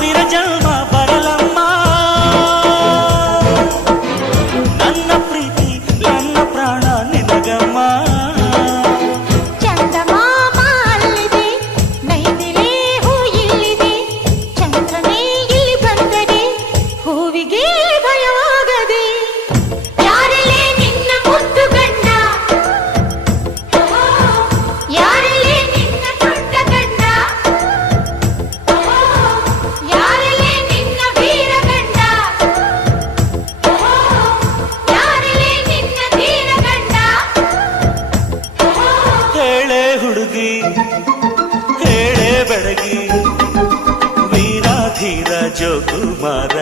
ಸಾವಿರ ಜನ್ಮ ಬರಲಮ್ಮ ನನ್ನ ಪ್ರೀತಿ ನನ್ನ ಪ್ರಾಣ ನಿನಗಮ್ಮ. ಚಂದಮಾಮ ಅಲ್ಲಿದೆ, ನೈದಿಲೆ ಹೂ ಇಲ್ಲಿದೆ, ಚಂದ್ರನೇ ಇಲ್ಲಿ ಬಂದರೆ ಹೂವಿಗೆ ಭಯವಾಗದೆ. ಯಾರಲೇ ನಿನ್ನ ಮುದ್ದು ಗಂಡ, ಯಾರಲೇ ನಿನ್ನ ದೊಡ್ಡ ಗಂಡ, ಯಾರಲೇ ನಿನ್ನ ವೀರ ಗಂಡ, ಯಾರಲೇ ನಿನ್ನ ಧೀರ ಗಂಡ. ಹೇಳೆ ಹುಡುಗಿ ಹೇಳೆ ಬೆಳಗಿ ವೀರಾಧೀರ ಜೋಕುಮಾರ